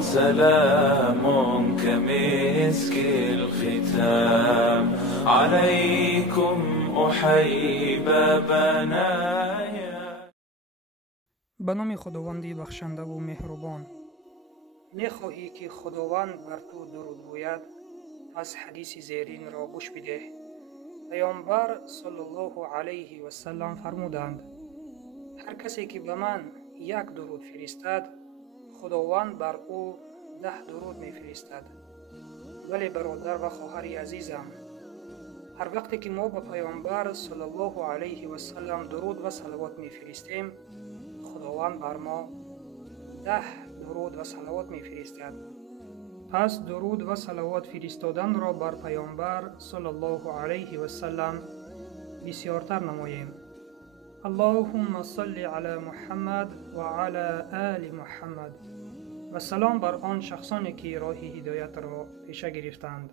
سلام كمسك الختام عليكم أحيب بنايا. به نام خداوندی بخشنده و مهربان. می‌خواهی که خداوند بر تو درود گوید؟ از حدیث زیرین را گوش بده. پیامبر صلی الله علیه و سلم فرمودند: هر کسی که به من یک درود فرستد، خداوند بر او 10 درود می‌فرستد. ولی برادر و خواهر عزیزم، هر وقتی که ما به پیامبر صلی الله علیه و سلم درود و صلوات می‌فرستیم، خداوند بر ما 10 درود و صلوات می‌فرستد. پس درود و صلوات فرستادن را بر پیامبر صلی الله علیه و سلم بسیارتر نماییم. اللهم صل علی محمد و علی آل محمد. و سلام بر آن شخصانی که راه هدایت را پیشه گرفتند.